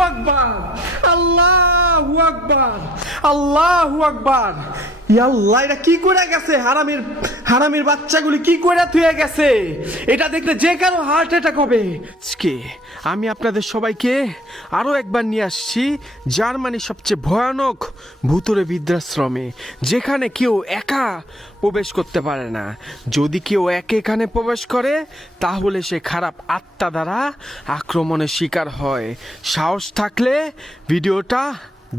আকবার, আল্লাহু আকবার, আল্লাহু আকবার। আল্লাহ, এটা কি করে গেছে? হারামির বাচ্চাগুলি কি করে থুয়ে গেছে? এটা দেখলে যে কারো হার্ট অ্যাটাক হবে। আজকে আমি আপনাদের সবাইকে আরো একবার নিয়ে আসছি জার্মানির সবচেয়ে ভয়ানক ভূতুড়ে বৃদ্ধাশ্রমে, যেখানে কেউ একা প্রবেশ করতে পারে না। যদি কেউ এখানে প্রবেশ করে তাহলে সে খারাপ আত্মা দ্বারা আক্রমণের শিকার হয়। সাহস থাকলে ভিডিওটা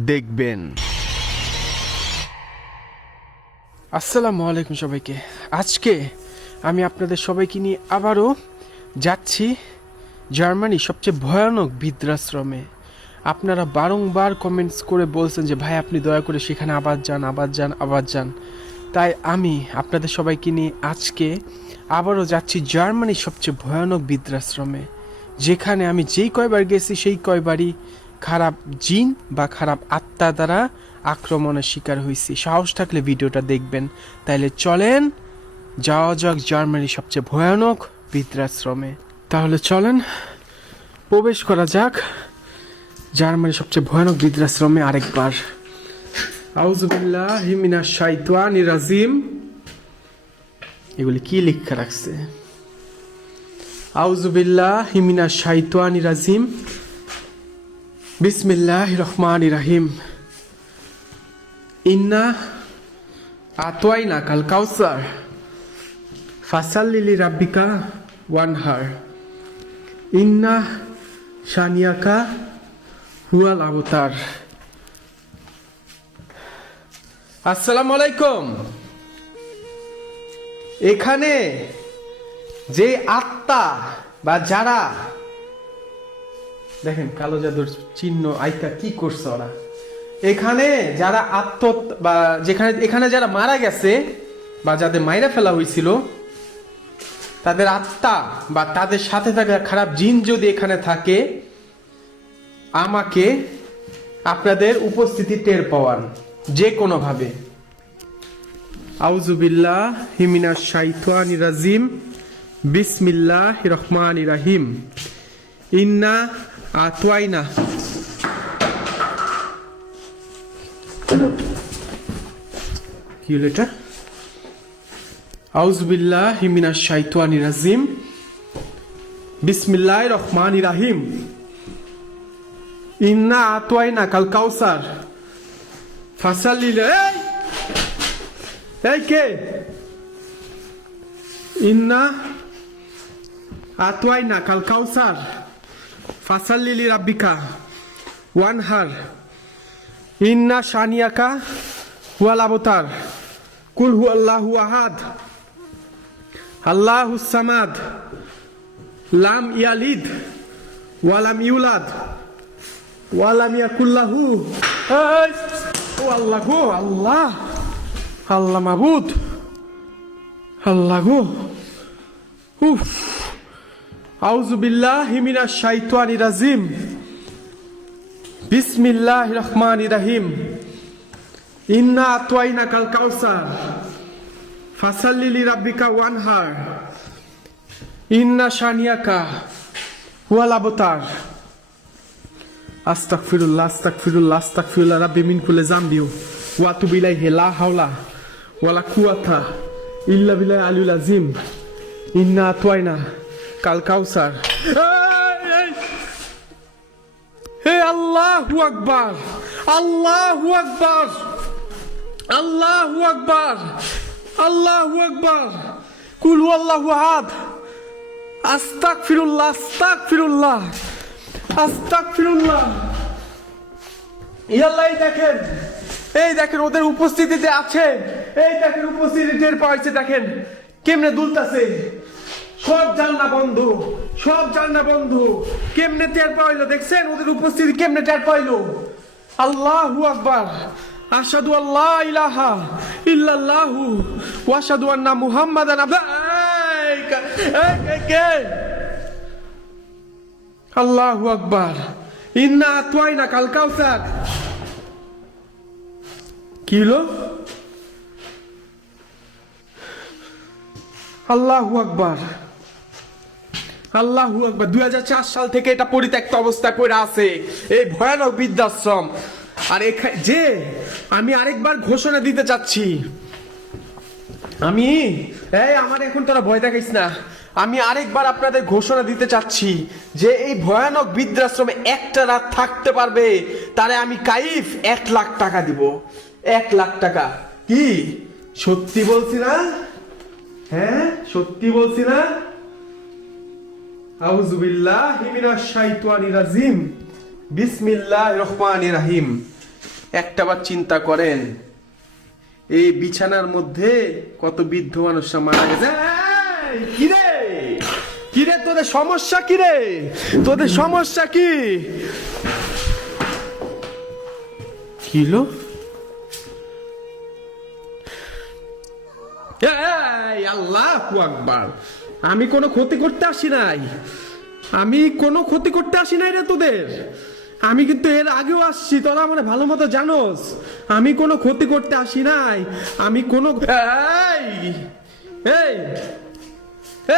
দেখবেন। আসসালামু আলাইকুম সবাইকে। আজকে আমি আপনাদের সবাইকে নিয়ে আবারও যাচ্ছি জার্মানির সবচেয়ে ভয়ানক বৃদ্ধাশ্রমে। আপনারা বারংবার কমেন্টস করে বলছেন যে ভাই আপনি দয়া করে সেখানে আবার যান। তাই আমি আপনাদের সবাইকে নিয়ে আজকে আবারও যাচ্ছি জার্মানির সবচেয়ে ভয়ানক বৃদ্ধাশ্রমে, যেখানে আমি যেই কয়বার গেছি সেই কয়বারই খারাপ জিন বা খারাপ আত্মা দ্বারা আক্রমণের শিকার হয়েছি। সাহস থাকলে ভিডিওটা দেখবেন। তাইলে চলেন যাওয়া যাক জার্মানির সবচেয়ে ভয়ানক বৃদ্ধাশ্রমে। তাহলে চলেন প্রবেশ করা যাক জার্মানির সবচেয়ে ভয়ানক বৃদ্ধাশ্রমে আরেকবার। আউযুবিল্লাহি মিনাশ শাইতানির রাজিম। এগুলি কি লেখা রাখছে? আউযুবিল্লাহি মিনাশ শাইতানির রাজিম, বিসমিল্লাহির রহমানির রহিম। ইন্না আতওয়াইনা কাল কাউসার ফাসাল্লি লিরাব্বিকা ওয়ানহার ইন্না শানিয়াকা হুয়াল আবতার। আসসালামু আলাইকুম। এখানে যে আত্মা বা যারা দেখেন কালো জাদুর চিহ্ন আইকা কি করছে ওরা, এখানে যারা বা এখানে যারা মারা গেছে বা যাদের মাইরা ফেলা হয়েছিল তাদের আত্মা বা তাদের সাথে থাকা খারাপ জিন যদি এখানে থাকে, আমাকে আপনাদের উপস্থিতি টের পাওয়ান যে কোনো ভাবে। আউযুবিল্লাহি মিনাশ শাইতানির রাজিম, বিসমিল্লাহির রহমানির রহিম। ইন্না আতওয়াইনা কি হলো এটা? আউযুবিল্লাহি মিনাশ শাইতানির রাজিম, বিসমিল্লাহির রহমানির রহিম। ইন্না আতওয়াইনা কাল কাউসার ফাসাল্লি এই কে? ইন্না আতওয়াইনা কাল কাউসার ফাসাল্লি লিরাব্বিকা ওয়ানহার ইন্না শানিয়াকা হুয়াল আবতার কুল হুয়াল্লাহু আহাদ আল্লাহুস সামাদ লাম ইয়ালিদ ওয়ালাম ইউলাদ ওয়ালাম ইয়াকুল লাহু। ও আল্লাহ গো, আল্লাহ আল্লাহ মাবুদ, আল্লাহ গো। উফ। আউযুবিল্লাহি মিনাশ শাইতানির রাজিম, বিসমিল্লাহির রহমানির রহিম। ইন্না আতওয়াইনা কাল কাউসার ফাসাল্লি লিরাব্বিকা ওয়ানহার ইন্না শানিয়াকা হুয়াল আবতার। আস্তাগফিরুল্লাহ আস্তাগফিরুল্লাহ আস্তাগফিরুল্লাহ রাব্বি মিন কুল্লি যামবি ওয়া আতুবু ইলাইহি লা হাওলা ওয়ালা কুওয়াতা ইল্লা বিল্লাহিল আলিয়্যিল আযীম। ইন্না আতওয়াইনা কাল কাউসার। হে আল্লাহু আকবার, আল্লাহু আকবার, আল্লাহু আকবার, আল্লাহু আকবার। কুল হুয়াল্লাহু আহাদ। আস্তাগফিরুল্লাহ আস্তাগফিরুল্লাহ আস্তাগফিরুল্লাহ। ইয়াল্লাহ, এই দেখেন ওদের উপস্থিতিতে আছে। এই দেখেন উপস্থিতি টের পাইছে, দেখেন কেমনে দুলতাছে। সব জানলা বন্ধ, সব জানলা বন্ধ। কেমনে টের পাইলো? দেখছেন ওদের উপস্থিতি কেমনে টের পাইলো? আল্লাহু আকবার। আশহাদু আল্লা ইলাহা ইল্লাল্লাহু ওয়া আশহাদু আন্না মুহাম্মাদান আল্লাহু আকবার। ইন্না আতওয়াইনা কাল কাউসার। কি হলো? আল্লাহু আকবার, আল্লাহু আকবার। 2004 সাল থেকে এটা পরিত্যক্ত অবস্থায় পড়ে আছে, এই ভয়ানক বৃদ্ধাশ্রম। আর যে আমি আরেকবার ঘোষণা দিতে চাচ্ছি, আমার এখন তোরা ভয় দেখাইস না, আমি আরেকবার আপনাদের ঘোষণা দিতে চাচ্ছি যে এই ভয়ানক বৃদ্ধাশ্রমে একটা রাত থাকতে পারবে তারে আমি কাইফ 1 লাখ টাকা দিব। 1 লাখ টাকা। কি সত্যি বলছি না? হ্যাঁ সত্যি বলছি না? আউযু বিল্লাহি মিনাশ শাইতানির রাজিম, বিসমিল্লাহির রহমানির রহিম। একটাবার চিন্তা করেন, এই বিছানার মধ্যে কত বৃদ্ধ মানুষরা মারা গেছে। কিরে কিরে তোদের সমস্যা কিরে? তোদের সমস্যা কি? কিলো আল্লাহু আকবার। আমি কোনো ক্ষতি করতে আসি নাই, আমি কোনো ক্ষতি করতে আসি নাই রে তোদের। আমি কিন্তু এর আগেও আসছি, তোরা আমার ভালো মতো জানোস। আমি কোনো ক্ষতি করতে আসি নাই, আমি কোনো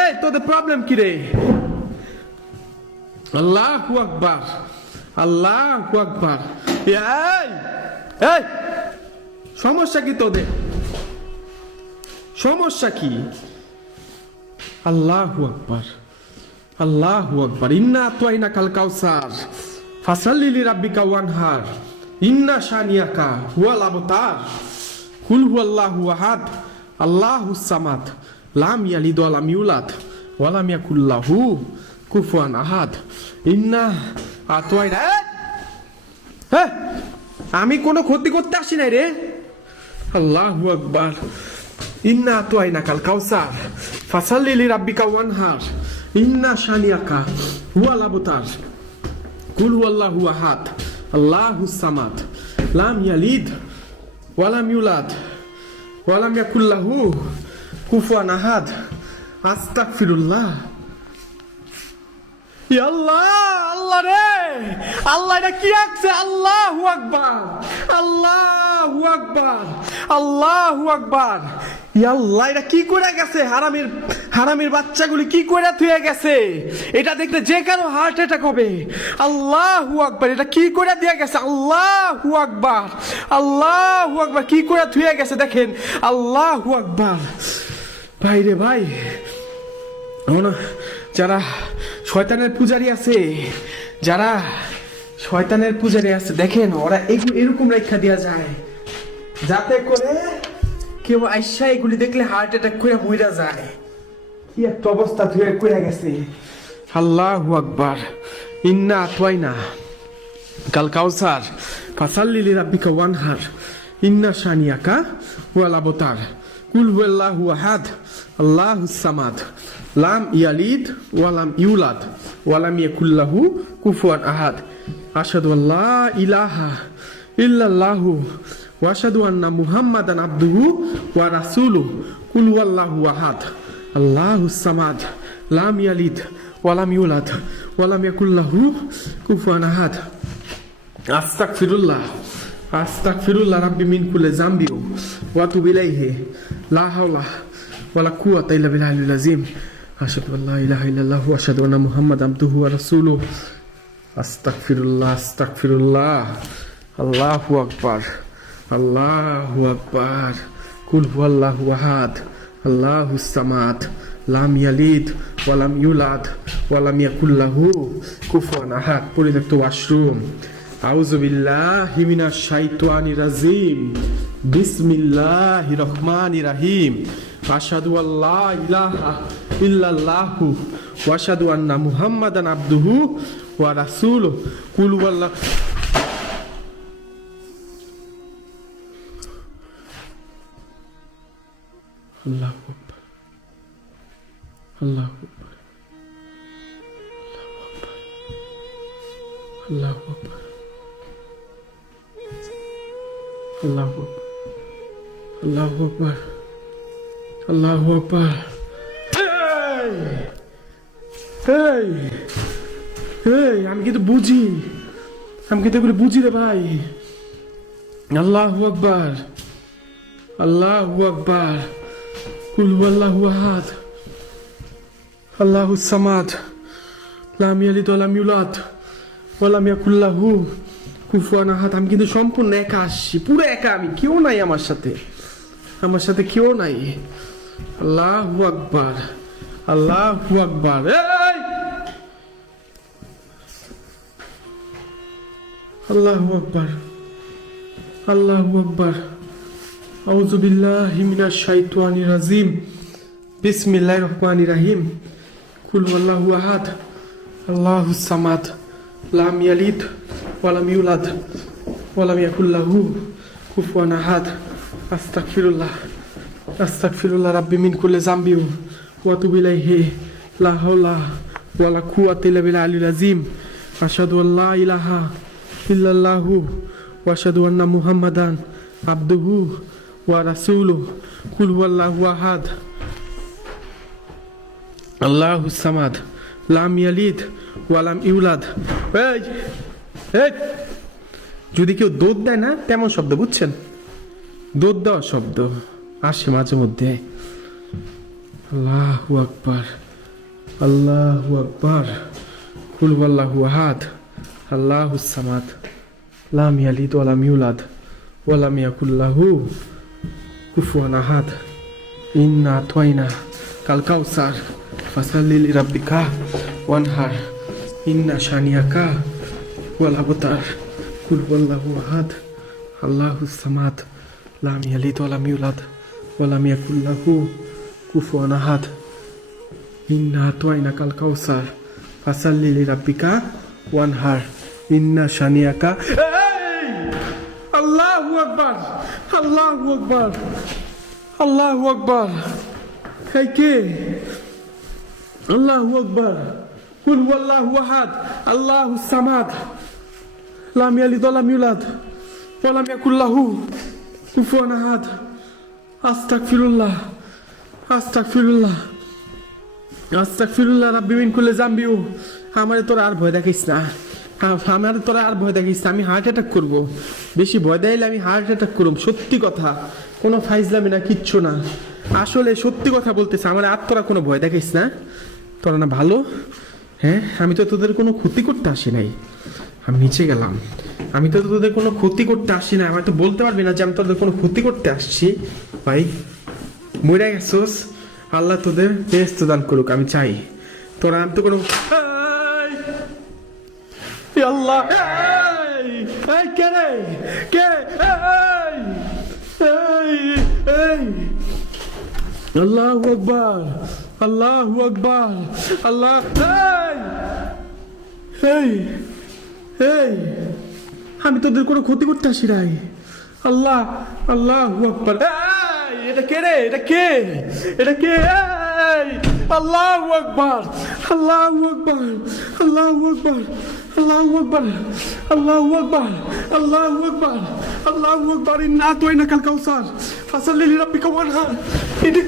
এই তোদের প্রবলেম কি রে? আল্লাহু আকবার, আল্লাহু আকবার। এই সমস্যা কি তোদের? সমস্যা কি? আল্লাহু আকবার, আল্লাহু আকবার। ইন্না আতাইনা কাল কাউসার ফাসাল্লি লিরাব্বিকা ওয়ানহার ইন্না শানিয়াকা হুয়াল আবতার কুল হুয়াল্লাহু আহাদ আল্লাহুস সামাদ লাম ইয়ালিদ ওয়া লাম ইউলাদ ওয়া লাম ইয়াকুল লাহু কুফুয়ান আহাদ। ইন্না আতাইনা। আমি কোনো ক্ষতি করতে আসি নাই রে। আল্লাহু আকবার। ইন্না আতাইনা কাল কাউসার ফাসাল্লি লিরাব্বিকা ওয়ানহার ইন্না শানিয়াকা হুয়াল আবতার কুল হুয়াল্লাহু আহাদ আল্লাহুস সামাদ লাম ইয়ালিদ ওয়া লাম ইউলাদ ওয়া লাম ইয়াকুল লাহু কুফুয়ান আহাদ। আস্তাগফিরুল্লাহ। আল্লাহ আল্লাহ রে, আল্লাহ এটা কি আছে? আল্লাহু আকবার, আল্লাহু আকবার, আল্লাহু আকবার। আল্লাহ এটা কি করে গেছে? হারামির বাচ্চাগুলি কি করে থুয়ে গেছে? এটা দেখলে যে কারো হার্ট অ্যাটাক হবে। আল্লাহু আকবার। এটা কি করে দিয়ে গেছে? আল্লাহু আকবার, আল্লাহু আকবার। কি করে থুয়ে গেছে দেখেন। আল্লাহু আকবার। ভাই রে ভাই, যারা শয়তানের পূজারী আছে, যারা শয়তানের পূজারী আছে, দেখেন ওরা এরকম রেখা দেওয়া যায় যাতে করে কেউ আইসা এগুলি দেখলে হার্ট অ্যাটাক করে মইরা যায়। কি একটা অবস্থা ধুয়ে করে গেছে। আল্লাহু আকবার। ইন্না আতাইনা কাল কাউসার ফাসাল্লি লিরাব্বিকা ওয়ানহার ইন্না শানিয়াকা হুয়াল আবতার কুল হুয়াল্লাহু আহাদ আল্লাহুস সামাদ লাম ইয়ালিদ ওয়া লাম ইউলাদ ওয়া লাম ইয়াকুল লাহু কুফুয়ান আহাদ। আশহাদু আল্লা ইলাহা ইল্লাল্লাহু ওয়া আশহাদু আন্না মুহাম্মাদান আবদুহু ওয়া রাসূলুহু কুল হুয়াল্লাহু আহাদ আল্লাহুস সামাদ লাম ইয়ালিদ ওয়া লাম ইউলাদ ওয়া লাম ইয়াকুল লাহু কুফুয়ান আহাদ। আস্তাগফিরুল্লাহ, আস্তাগফিরুল্লাহ রাব্বি মিন কুল্লি যামবি ওয়া আতুবু ইলাইহি লা হাওলা ওয়া লা কুওয়াতা ইল্লা বিল্লাহিল আযীম। আশহাদু আল্লা ইলাহা ইল্লাল্লাহু ওয়া আশহাদু আন্না মুহাম্মাদান আবদুহু ওয়া রাসূলুহু। আস্তাগফিরুল্লাহ, আস্তাগফিরুল্লাহ। আল্লাহু আকবার, আল্লাহু আকবার। কুল হুয়াল্লাহু আহাদ আল্লাহুস সামাদ লাম ইয়ালিদ ওয়া লাম ইউলাদ ওয়া লাম ইয়াকুল লাহু কুফুয়ান আহাদ। পরিত্যক্ত ওয়াশরুম। আউযু বিল্লাহি মিনাশ শাইতানির রাজিম, বিসমিল্লাহির রহমানির রহিম। আশহাদু আল্লা ইলাহা ইল্লাল্লাহু ওয়া আশহাদু আন্না মুহাম্মাদান আবদুহু ওয়া রাসূলুহু। কুল হুয়াল্লাহু। আল্লাহু আকবার, আল্লাহু আকবার, আল্লাহু আকবার, আল্লাহু আকবার, আল্লাহু আকবার, আল্লাহু আকবার। আমি কিন্তু বুঝি, আমি কিন্তু এগুলো বুঝি রে ভাই। আল্লাহু আকবার, আল্লাহু আকবার। কুল হুয়াল্লাহু আহাদ আল্লাহুস সামাদ লাম ইয়ালিদ ওয়া লাম ইউলাদ ওয়া লাম ইয়াকুল লাহু কুফুয়ান আহাদ। আমি কিন্তু সম্পূর্ণ একা আসছি, পুরো একা আমি, কেউ নাই আমার সাথে কেউ নাই। আল্লাহু আকবার, আল্লাহু আকবার। এই আল্লাহু আকবার, আল্লাহু আকবার। আউযু বিল্লাহি মিনাশ শাইতানির রাজিম। বিসমিল্লাহির রহমানির রহিম। কুল হুয়াল্লাহু আহাদ, আল্লাহুস সামাদ, লাম ইয়ালিদ ওয়া লাম ইউলাদ ওয়া লাম ইয়াকুল লাহু কুফুয়ান আহাদ। আস্তাগফিরুল্লাহ, আস্তাগফিরুল্লাহ রাব্বি মিন কুল্লি যামবি ওয়া আতুবু ইলাইহি। লা হাওলা ওয়া লা কুওয়াতা ইল্লা বিল্লাহিল আলিয়্যিল আযীম। আশহাদু আল লা ইলাহা ইল্লাল্লাহু ওয়া আশহাদু আন্না মুহাম্মাদান আবদুহু ওয়া রাসূলুহু। কুল হুয়াল্লাহু আহাদ, আল্লাহুস সামাদ, লাম ইয়ালিদ ওয়া লাম ইউলাদ। এই এই যদি কেউ দোদ দেয় না, তেমন শব্দ বুঝছেন, দোদ দেওয়া শব্দ আসে মাঝে মধ্যে। আল্লাহু আকবার, আল্লাহু আকবার। কুল হুয়াল্লাহু আহাদ, আল্লাহুস সামাদ, লাম ইয়ালিদ ওয়া লাম ইউলাদ ওয়া লাম ইয়াকুল লাহু কুফুয়ান আহাদ। ইন্না আতাইনা কাল কাউসার ফাসাল্লি লিরাব্বিকা ওয়ানহার। ইন্না শানিয়াকা ওয়াল আবতার। কুল হুয়াল্লাহু আহাদ, আল্লাহুস সামাদ, লাম ইয়ালিদ ওয়া লাম ইউলাদ ওয়া লাম ইয়াকুল লাহু কুফুয়ান আহাদ। ইন্না আতাইনা কাল কাউসার ফাসাল্লি লিরাব্বিকা ওয়ানহার। ইন্না শানিয়াকা। আল্লাহু আকবার, আল্লাহু আকবার, আল্লাহু আকবার। এই কে? আল্লাহু আকবার। কুল হুয়াল্লাহু আহাদ, আল্লাহুস সামাদ, লাম ইয়ালিদ ওয়া লাম ইউলাদ ওয়া লাম ইয়াকুল লাহু কুফুয়ান আহাদ। আস্তাগফিরুল্লাহ, আস্তাগফিরুল্লাহ, আস্তাগফিরুল্লাহ রাব্বি মিন কুল্লি যামবি। আমারে তোরা আর ভয় দেখাইস না, আমার তোরা আর ভয় দেখিস না। আমি হার্ট অ্যাটাক করবো, বেশি ভয় দেখাইলে আমি হার্ট অ্যাটাক করব। সত্যি কথা, কোনো ফাইজলামি না, কিচ্ছু না, আসলে সত্যি কথা বলতেছে। আমার আর তোরা কোনো ভয় দেখাইস না, তোরা না ভালো। হ্যাঁ, আমি তো তোদের কোনো ক্ষতি করতে আসি নাই। আমি নিচে গেলাম, আমি তো তোদের কোনো ক্ষতি করতে আসি না। আমি তো বলতে পারবি না যে আমি তোদের কোনো ক্ষতি করতে আসছি। ভাই মরে গেছোস, আল্লাহ তোদের বেহেশত দান করুক, আমি চাই। তোরা আমি তো কোনো আল্লাহ। এই কে রে? কে? আল্লাহু আকবার, আল্লাহু আকবার, আল্লাহ। এই এই আমি তোদের কোনো ক্ষতি করতে আসি নাই। আল্লাহ, আল্লাহু আকবার। এটা কে রে? এটা কে? এটা কে? আল্লাহু আকবার, আল্লাহু আকবার, আল্লাহু আকবার, আল্লাহু আকবার, আল্লাহু আকবার, আল্লাহু আকবার, আল্লাহু আকবার। ইন্না আতাইনাকাল কাউসার ফাসাল্লি লিরাব্বিকা ওয়ানহার। এটা